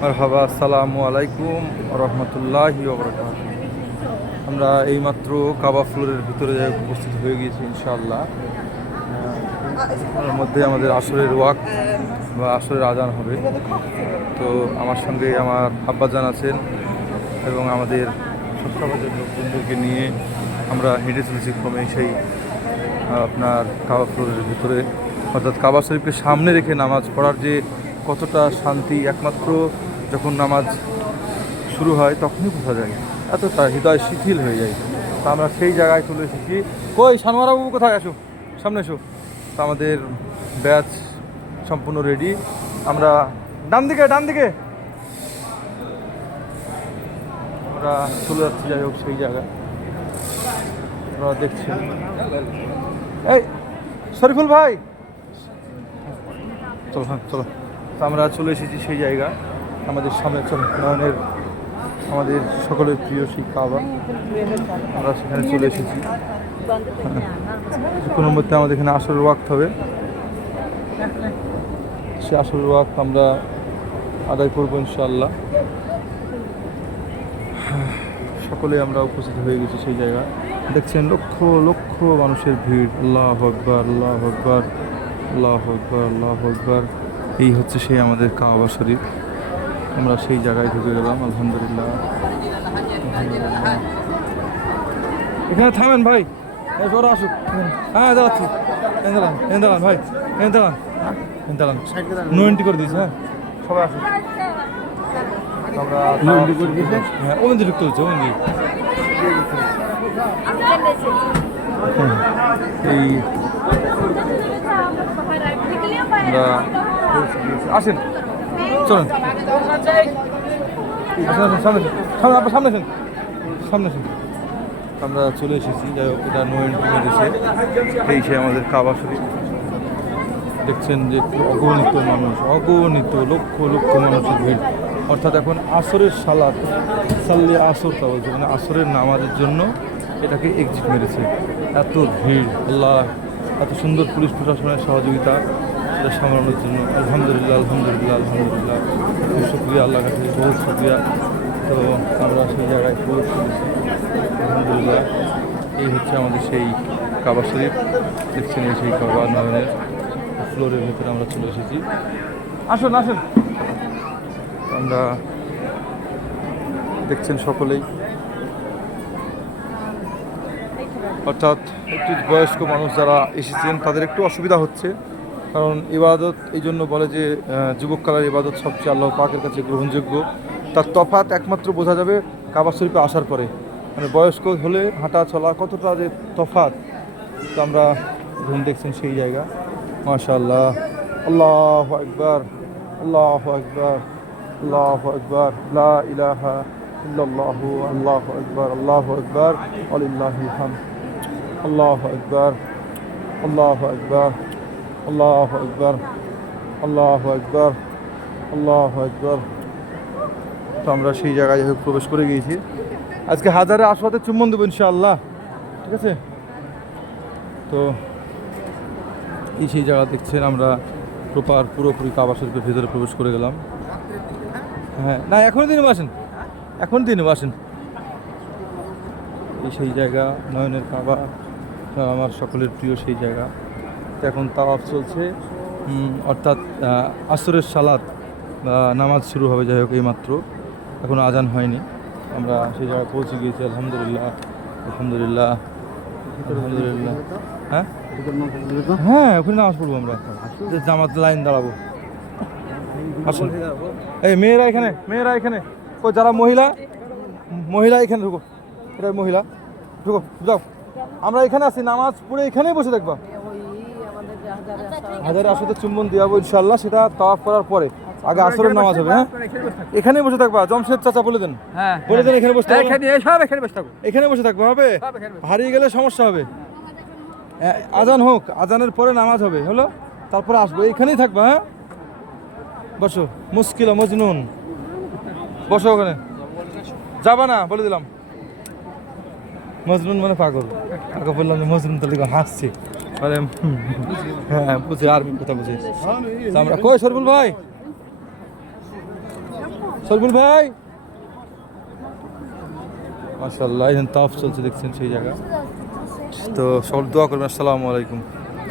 মারহাবা, আসসালামু আলাইকুম রহমতুল্লাহি ওয়া বারাকাতুহু। আমরা এইমাত্র কাবা ফ্লোরের ভিতরে উপস্থিত হয়ে গিয়েছি ইনশাআল্লাহ। এর মধ্যে আমাদের আসরের ওয়াক্ত বা আসরের আজান হবে। তো আমার সঙ্গে আমার আব্বাজান আছেন এবং আমাদের সবসময়ের লোকজনদেরকে নিয়ে আমরা হেঁটে চলেছি ক্রমে সেই আপনার কাবা ফ্লোরের ভিতরে, অর্থাৎ কাবা শরীফকে সামনে রেখে নামাজ পড়ার যে কতটা শান্তি একমাত্র যখন নামাজ শুরু হয় তখনই বোঝা যায়, এতটা হৃদয় শিথিল হয়ে যায়। তা আমরা সেই জায়গায় চলে এসেছি। কই সানোয়ারা বাবু কোথায়, আসো সামনে এসো। তা আমাদের ব্যাচ সম্পূর্ণ রেডি। আমরা ডান দিকে আমরা চলে যাচ্ছি, যাই হোক সেই জায়গায় আপনারা দেখছেন। এই শরীফুল ভাই চলো, হ্যাঁ চলো। তো আমরা চলে এসেছি সেই জায়গা, আমাদের সামনে নয়নের আমাদের সকলের প্রিয় সেই কাবা। আমরা সেখানে চলে এসেছি। কোনো মধ্যে আমাদের এখানে আসরের ওয়াক্ত হবে, সে আসরের ওয়াক্ত আমরা আদায় করবো ইনশাআল্লাহ। সকলে আমরা উপস্থিত হয়ে গেছি সেই জায়গা। দেখছেন লক্ষ লক্ষ মানুষের ভিড়। আল্লাহু আকবার, আল্লাহু আকবার, আল্লাহু আকবার, আল্লাহু আকবার। এই হচ্ছে সেই আমাদের কাবা শরীফ। আমরা সেই জায়গায় ঢুকে গেলাম। আলহামদুলিল্লাহ। এখানে থামেন ভাই, ওরা আসুক। হ্যাঁ দাঁড়াচ্ছি, দাঁড়ান ভাই, দাঁড়ান, নো এন্ট্রি করে দিয়েছে। হ্যাঁ সবাই আসুক। আমরা হ্যাঁ ওমন্দির ঢুকতে হচ্ছে, ওমন্দির এই আমরা আসেন, চলুন সামনে আমরা চলে এসেছি। যাই হোক, এটা নো এন্ট্রি মেরেছে। এই সে আমাদের কাবা শরীফ। দেখছেন যে অগণিত লক্ষ লক্ষ মানুষের ভিড়। অর্থাৎ এখন আসরের সাল্লি আসরটা বলছে, মানে আসরের নামাজের জন্য এটাকে এক্সিট মেরেছে। এত ভিড়, আল্লাহ, এত সুন্দর পুলিশ প্রশাসনের সহযোগিতা এটা সামলানোর জন্য। আলহামদুলিল্লাহ, আলহামদুলিল্লাহ, আলহামদুলিল্লাহ, খুব শুক্রিয়া আল্লাহ কাছে, বহু শুক্রিয়া। তো আমরা সেই জায়গায় পৌঁছে গেছি আলহামদুলিল্লাহ। এই হচ্ছে আমাদের সেই কাবা শরীফ। দেখছেন এই সেই কাবা নয়নের ফ্লোরের ভেতরে আমরা চলে এসেছি। আসুন আমরা দেখছেন সকলেই, অর্থাৎ একটু বয়স্ক মানুষ যারা এসেছেন তাদের একটু অসুবিধা হচ্ছে, কারণ ইবাদত এই জন্য বলে যে যুবককালের ইবাদত সবচেয়ে আল্লাহ পাকের কাছে গ্রহণযোগ্য। তার তফাৎ একমাত্র বোঝা যাবে কাবা শরীফে আসার পরে, মানে বয়স্ক হলে হাঁটা চলা কতটা যে তফাৎ। তো আমরা দেখছেন সেই জায়গা। মাশাআল্লাহ, আল্লাহু আকবার, আল্লাহু আকবার, আল্লাহু আকবার, লা ইলাহা ইল্লাল্লাহু, আল্লাহু আকবার, আল্লাহু আকবার, ওয়ালিল্লাহিল হামদ, আল্লাহু আকবার, আল্লাহু আকবার, আল্লাহু আকবার, আল্লাহু আকবার, আল্লাহু আকবার। তো আমরা সেই জায়গায় প্রবেশ করে গিয়েছি। আজকে হাজারে আসওয়াতে চুম্বন দেবো ইনশাআল্লাহ, ঠিক আছে? তো এই সেই জায়গা দেখছেন, আমরা পুরোপুরি কাবা শরীফের ভিতরে প্রবেশ করে গেলাম। হ্যাঁ না, এখনই দিনে আসেন। এই সেই জায়গা নয়নের কাবা, আমার সকলের প্রিয় সেই জায়গা। তো এখন তাওয়াফ চলছে, অর্থাৎ আসরের সালাত বা নামাজ শুরু হবে। যাই হোক, এইমাত্র এখনও আজান হয়নি। আমরা সেই জায়গায় পৌঁছে গিয়েছি আলহামদুলিল্লাহ, আলহামদুলিল্লাহ, আলহামদুলিল্লাহ। হ্যাঁ ওখানে নামাজ পড়বো আমরা, জামাত লাইন দাঁড়াবো। আসুন, এই মেয়েরা এখানে কই, যারা মহিলা এখানে ঢুকো, এটা মহিলা ঢুকো, যাও। আমরা এখানে আছি, নামাজ পড়ে এখানেই বসে দেখবা। হাজারে আসতে চুম্বন দিয়াবো ইনশাআল্লাহ, সেটা তাওয়াফ করার পরে। আগে আসরের নামাজ হবে। হ্যাঁ এখানেই বসে থাকবা। জমশেদ চাচা বলে দেন, এখানে বসে থাকবো, এখানে বসে থাকবো। হবে, হারিয়ে গেলে সমস্যা হবে। আজান হোক, আজানের পরে নামাজ হবে, হলো তারপরে আসবো। এইখানেই থাকবা। হ্যাঁ বসো, মুশকিল মজনুন, বসো ওখানে, যাবা না বলে দিলাম। মজনুন মানে পাগল। আগে বললাম যে মজনুন, তাহলে হাসছে, হ্যাঁ বুঝে, আরবি কথা বুঝে। আমরা কই শরীফুল ভাই, সরবুল ভাই মাশাআল্লাহ, এখানে তাওয়াফ চলছে দেখছেন সেই জায়গা। তো সব দোয়া করবেন। আসসালামু আলাইকুম।